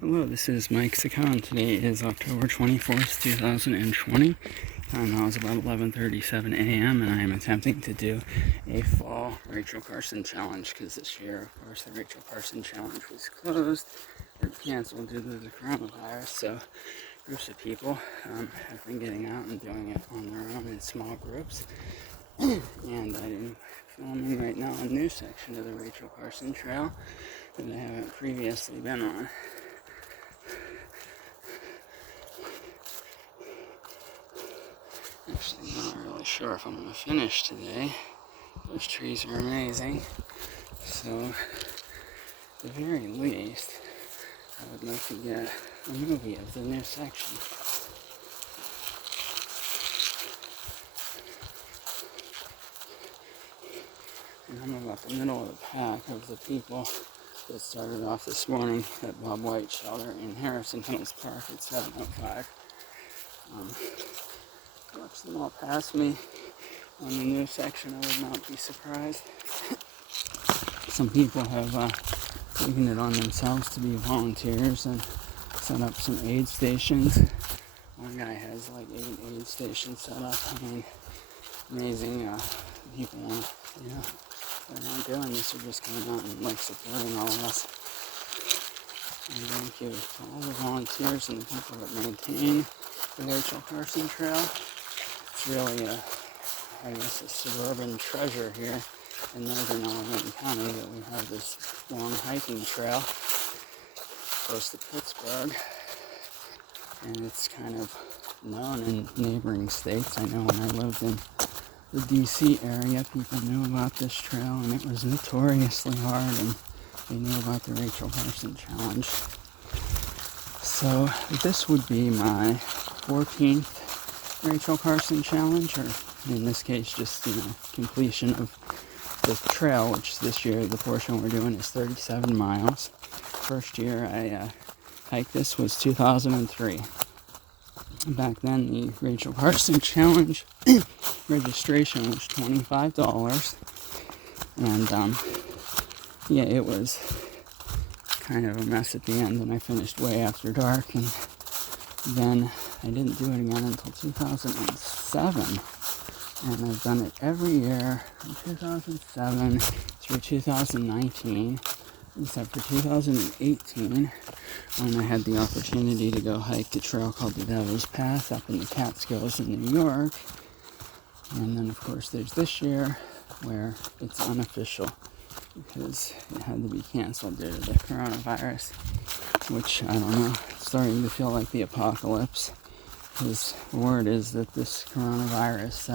Hello, this is Mike Ciccone. Today is October 24th, 2020. Time now is about 11:37 a.m. and I am attempting to do a fall Rachel Carson challenge because this year, of course, the Rachel Carson challenge was closed or canceled due to the coronavirus. So groups of people have been getting out and doing it on their own in small groups. And I'm filming right now a new section of the Rachel Carson Trail that I haven't previously been on. Actually, I'm not really sure if I'm going to finish today. Those trees are amazing. So, at the very least, I would like to get a movie of the new section. And I'm about the middle of the pack of the people that started off this morning at Bob White Shelter in Harrison Hills Park at 7:05. Watch them all pass me on the new section. I would not be surprised. Some people have taken it on themselves to be volunteers and set up some aid stations. One guy has like 8 aid stations set up. I mean, amazing people, they're not doing this, they're just coming out and like supporting all of us. And thank you to all the volunteers and the people that maintain the Rachel Carson Trail. It's really a suburban treasure here in northern Agan County that we have this long hiking trail close to Pittsburgh. And it's kind of known in neighboring states. I know when I lived in the DC area, people knew about this trail and it was notoriously hard, and they knew about the Rachel Carson Challenge. So this would be my 14th Rachel Carson Challenge, or in this case just completion of the trail, which this year the portion we're doing is 37 miles. First year I hiked this was 2003. Back then the Rachel Carson Challenge registration was $25, and it was kind of a mess at the end, and I finished way after dark, and then I didn't do it again until 2007, and I've done it every year from 2007 through 2019, except for 2018, when I had the opportunity to go hike the trail called the Devil's Path up in the Catskills in New York. And then, of course, there's this year where it's unofficial because it had to be canceled due to the coronavirus, which, I don't know, it's starting to feel like the apocalypse. Because the word is that this coronavirus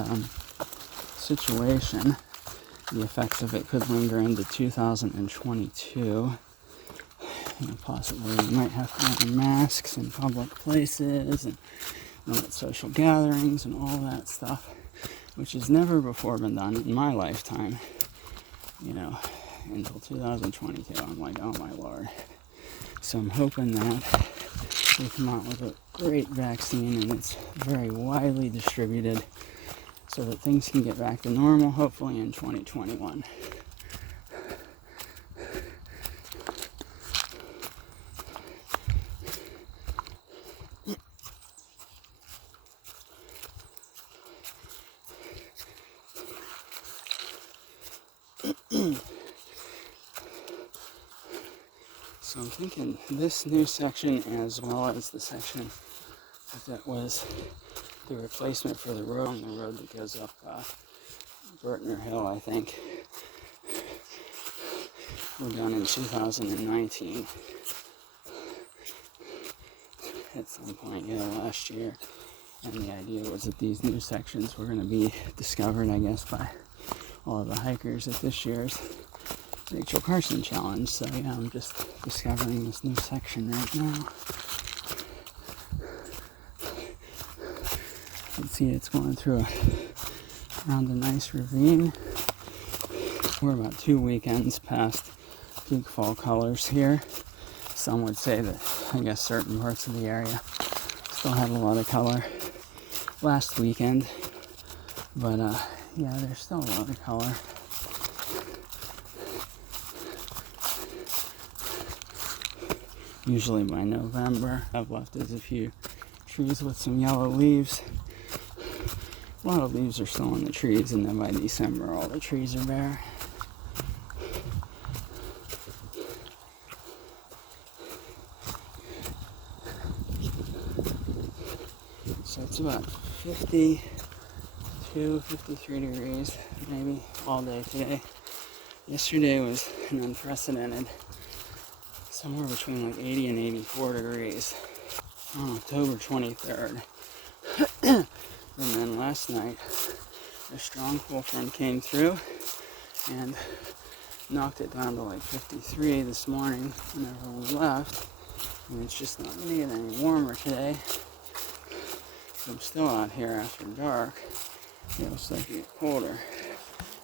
situation, the effects of it could linger into 2022. Possibly we might have to wear masks in public places and limit social gatherings and all that stuff, which has never before been done in my lifetime, until 2022. I'm like, oh my Lord. So I'm hoping that we come out with a great vaccine and it's very widely distributed so that things can get back to normal, hopefully in 2021. So I'm thinking this new section, as well as the section that was the replacement for the road that goes up Burtner Hill, I think, were done in 2019 at some point last year. And the idea was that these new sections were going to be discovered, I guess, by all of the hikers at this year's Rachel Carson Challenge. So I'm just discovering this new section right now. You can see it's going through around a nice ravine. We're about 2 weekends past peak fall colors here. Some would say that, I guess, certain parts of the area still had a lot of color last weekend, but there's still a lot of color. usually by November. I've left is a few trees with some yellow leaves. A lot of leaves are still on the trees, and then by December all the trees are bare. So it's about 52, 53 degrees maybe all day today. Yesterday was an unprecedented, somewhere between like 80 and 84 degrees on October 23rd. And then last night, a strong cold front came through and knocked it down to like 53 this morning whenever we left. And it's just not going to get any warmer today. So I'm still out here after dark. It'll start to get colder.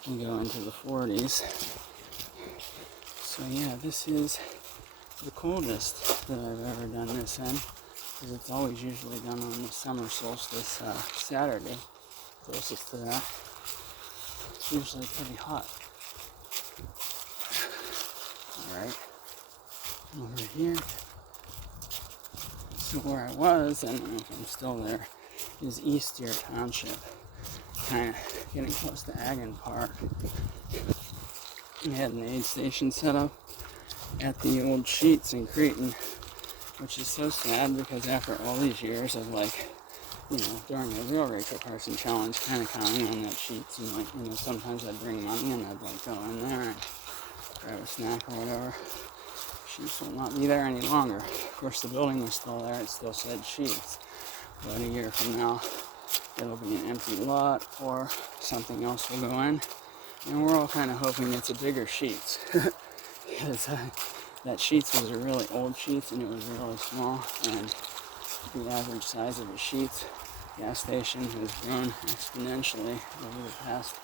We go into the 40s. So yeah, this is the coldest that I've ever done this in, because it's always usually done on the summer solstice Saturday, closest to that. It's usually pretty hot. Alright, over here. So where I was, and I don't know if I'm still there, is East Deer Township, kind of getting close to Agan Park. We had an aid station set up at the old Sheets in Cretin, which is so sad because after all these years of during the real Rachel Carson Challenge, kind of counting on that Sheets, and sometimes I'd bring money and I'd go in there and grab a snack or whatever. Sheets will not be there any longer. Of course, the building was still there; it still said Sheets. But a year from now, it'll be an empty lot or something else will go in. And we're all kind of hoping it's a bigger Sheets. Because that Sheets was a really old Sheets and it was really small. And the average size of a Sheets gas station has grown exponentially over the past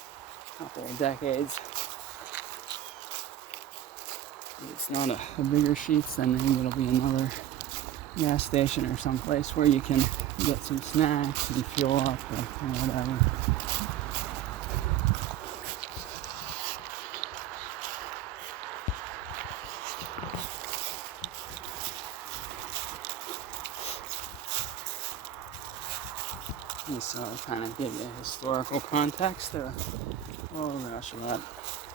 couple of decades. If it's not a bigger Sheets, then maybe it'll be another gas station or someplace where you can get some snacks and fuel up or whatever. And so I'll kind of give you historical context. About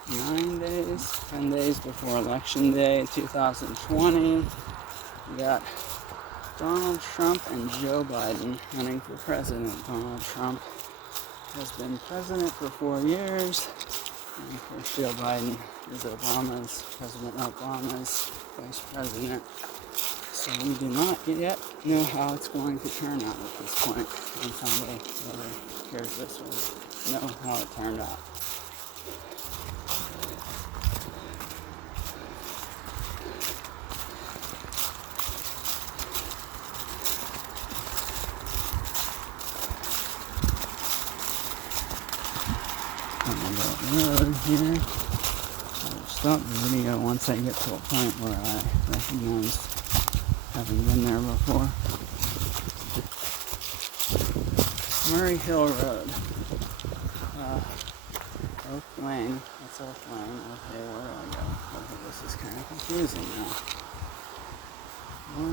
10 days before Election Day 2020, we got Donald Trump and Joe Biden running for president. Donald Trump has been president for 4 years, and of course Joe Biden is President Obama's vice president. So we do not yet know how it's going to turn out at this point, and somebody who hears this will know how it turned out. Road here. I'll stop the video once I get to a point where I recognize having been there before. Murray Hill Road. Oak Lane. That's Oak Lane. Okay, where do I go? Okay, this is kind of confusing now.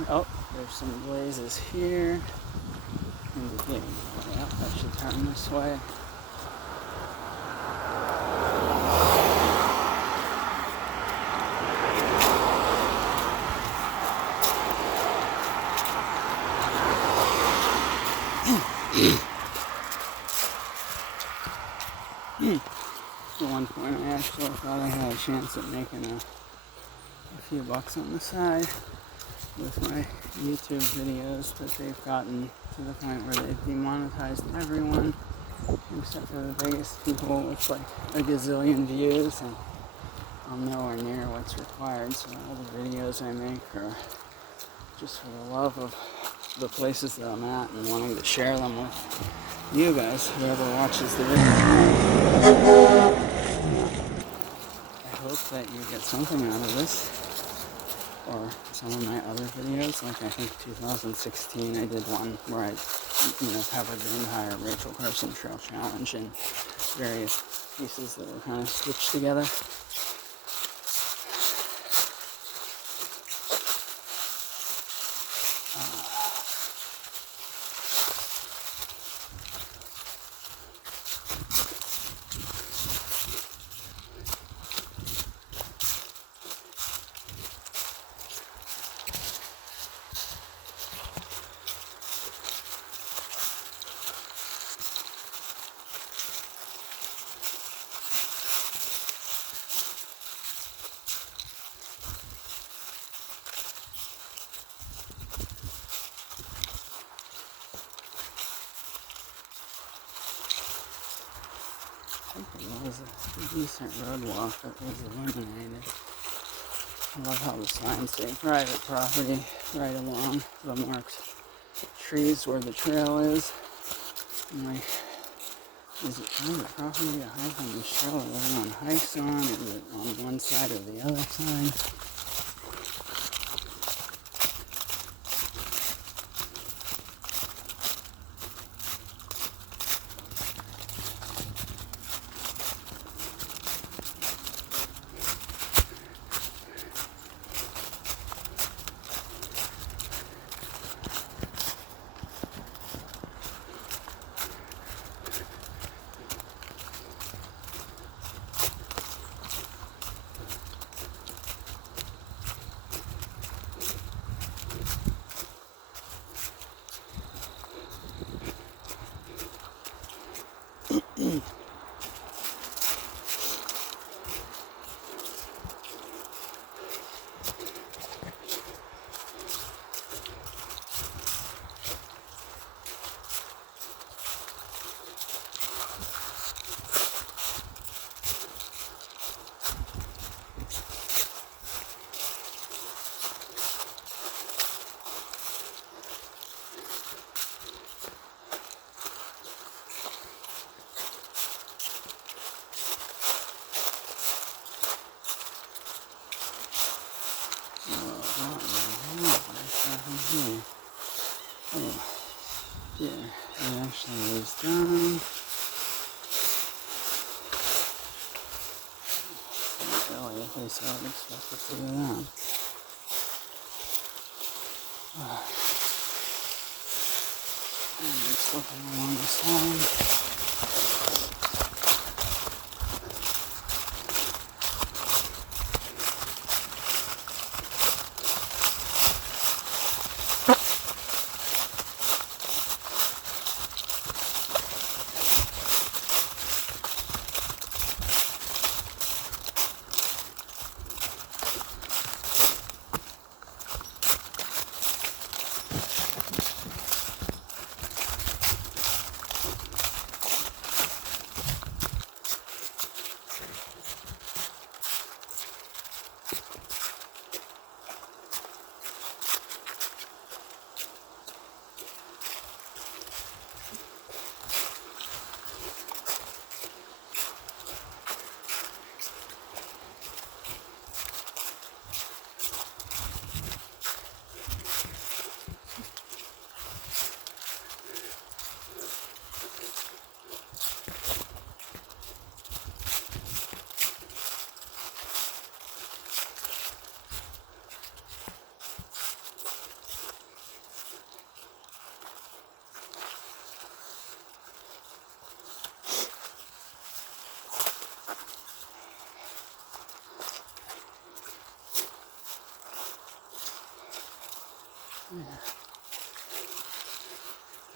Oh, there's some blazes here. Indicating, yeah, I should turn this way. At one point I actually thought I had a chance at making a few bucks on the side with my YouTube videos, but they've gotten to the point where they've demonetized everyone except for the biggest people with like a gazillion views, and I'm nowhere near what's required, so all the videos I make are just for the love of the places that I'm at and wanting to share them with you guys, whoever watches the video. I hope that you get something out of this, or some of my other videos. Like I think 2016 I did one where I covered the entire Rachel Carson Trail challenge in various pieces that were kind of stitched together. a decent road walk that was eliminated. I love how the signs say private property right along the marked trees where the trail is. I'm like, is it private property to hike on this trail that everyone hikes on? Is it on one side or the other side? Oh, yeah, it actually is done. Really, at least I would expect it to do that. And it's looking along the side.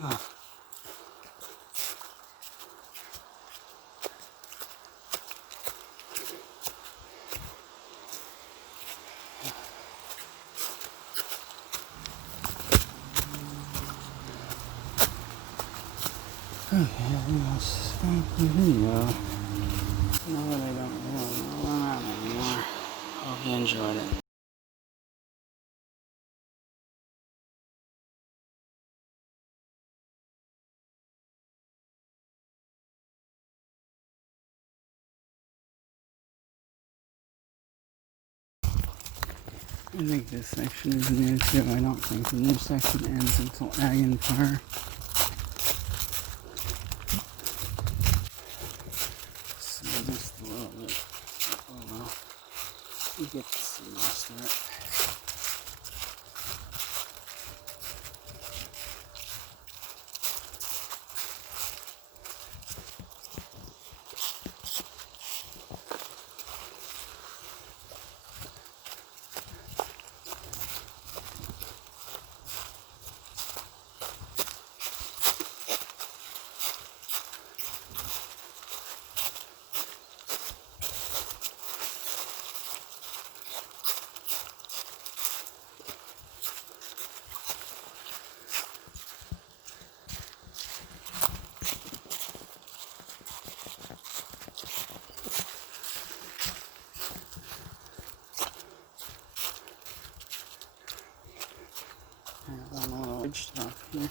Oh. Okay, I think I'll stop the video. Now that I don't really know where I'm at anymore. Hope you enjoyed it. I think this section is new too. I don't think the new section ends until Agan Fire. So just a little bit. Oh well. You get to see most of it. good stuff here.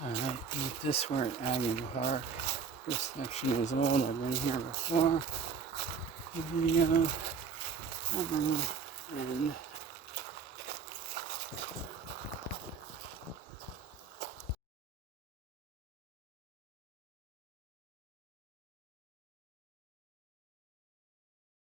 Alright, make this where Agan Park. This section is old, I've been here before. Video. And